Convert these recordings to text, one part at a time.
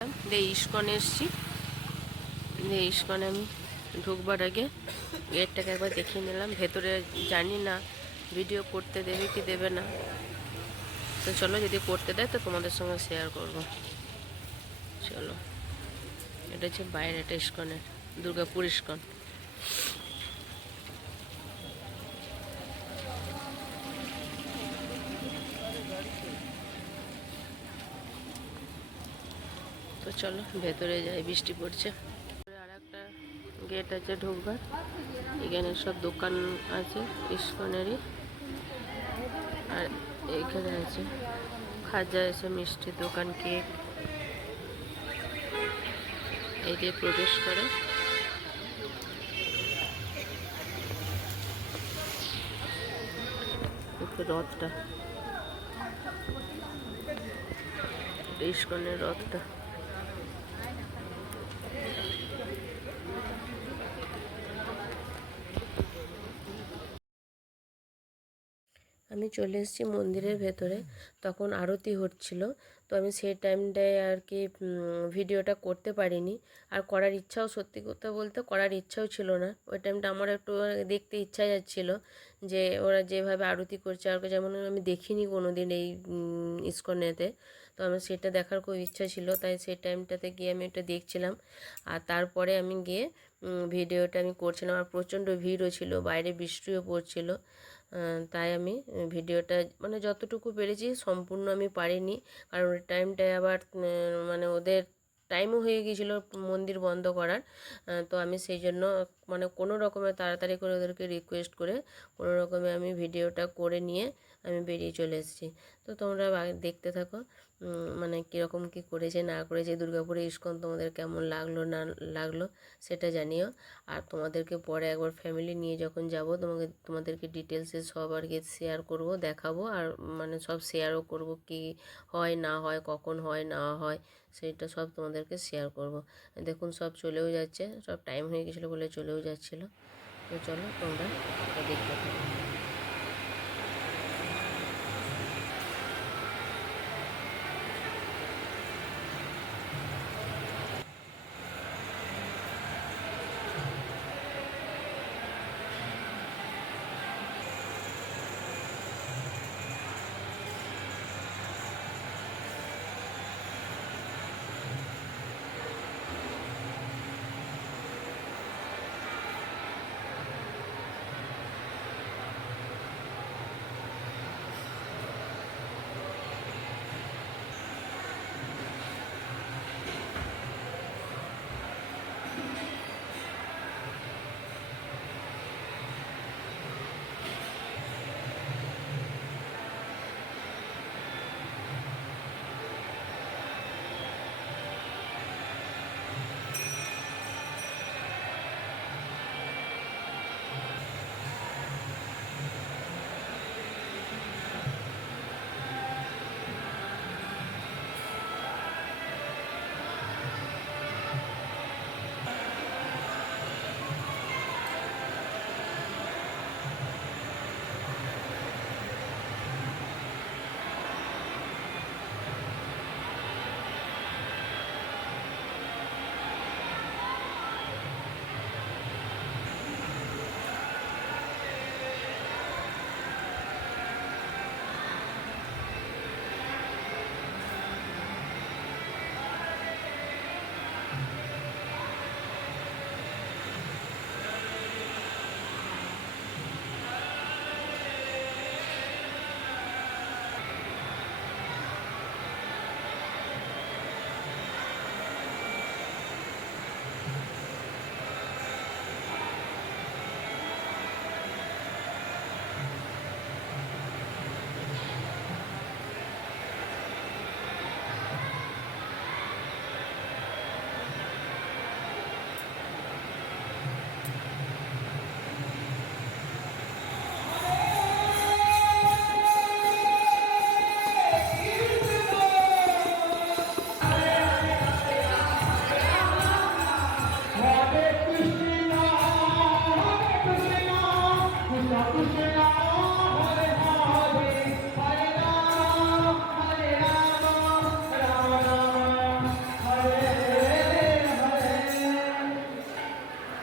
ইস্কনে এসছি। ইস্কনে আমি ঢুকবার আগে গেটটাকে একবার দেখিয়ে নিলাম। ভেতরে জানি না ভিডিও করতে দেবে কি দেবে না, তো চলো যদি করতে দেয় তো তোমাদের সঙ্গে শেয়ার করব। চলো, এটা হচ্ছে বাইরেটা ইস্কনের, দুর্গাপুর ইস্কন। তো চলো ভেতরে যাই, বৃষ্টি পড়ছে। আর একটা গেট আছে ঢুকবার, এখানে সব দোকান আছে ইস্কনেরই। আর এখানে আছে খাজা, এসে মিষ্টির দোকান, কেক। এই দিয়ে প্রবেশ করে। রথটা, ইস্কনের রথটা। আমি চলে এসেছি মন্দিরের ভেতরে। তখন আরতি হচ্ছিল, তো আমি সেই টাইমটায় আর কি ভিডিওটা করতে পারিনি। আর করার ইচ্ছাও, সত্যি কথা বলতে করার ইচ্ছাও ছিল না। ওই টাইমটা আমার একটু দেখতে ইচ্ছা যাচ্ছিলো যে ওরা যেভাবে আরতি করছে, আর যেমন আমি দেখিনি কোনো দিন এই ইস্কনেতে। তো আমার সেটা দেখার খুব ইচ্ছা ছিল, তাই সেই টাইমটাতে গিয়ে আমি এটা দেখছিলাম। আর তারপরে আমি গিয়ে ভিডিওটা আমি করছিলাম। আর প্রচণ্ড ভিড়ও ছিল, বাইরে বৃষ্টিও পড়ছিল। তাই আমি ভিডিওটা মানে যতটুকু পেরেছি, সম্পূর্ণ আমি পারিনি। কারণ ওই টাইমটায় আবার মানে ওদের টাইমও হয়ে গিয়েছিলো মন্দির বন্ধ করার। তো আমি সেই জন্য মানে কোনো রকমে তাড়াতাড়ি করে ওদেরকে রিকোয়েস্ট করে কোনো রকমে আমি ভিডিওটা করে নিয়ে আমি বেরিয়ে চলে এসেছি। তো তোমরা দেখতে থাকো মানে কীরকম কী করেছে না করেছে দুর্গাপুরে ইস্কন, তোমাদের কেমন লাগলো না লাগলো সেটা জানিও। আর তোমাদেরকে পরে একবার ফ্যামিলি নিয়ে যখন যাব তোমাদেরকে ডিটেলসে সব আর কি শেয়ার করব, দেখাবো। আর মানে সব শেয়ারও করব, কি হয় না হয়, কখন হয় না হয়, সেটা সব তোমাদেরকে শেয়ার করব। দেখুন সব চলেও যাচ্ছে, সব টাইম হয়ে গেছিলো বলে চলেও যাচ্ছিলো। তো চলো তোমরা এটা দেখতে থাকো।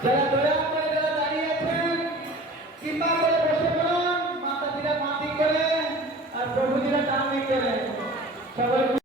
যারা দয়া করে যারা দাঁড়িয়ে আছেন কিংবা করে বসে পড়ুন, মাতাজিরা মাটি করে আর প্রভুজিরা টান করে সবাই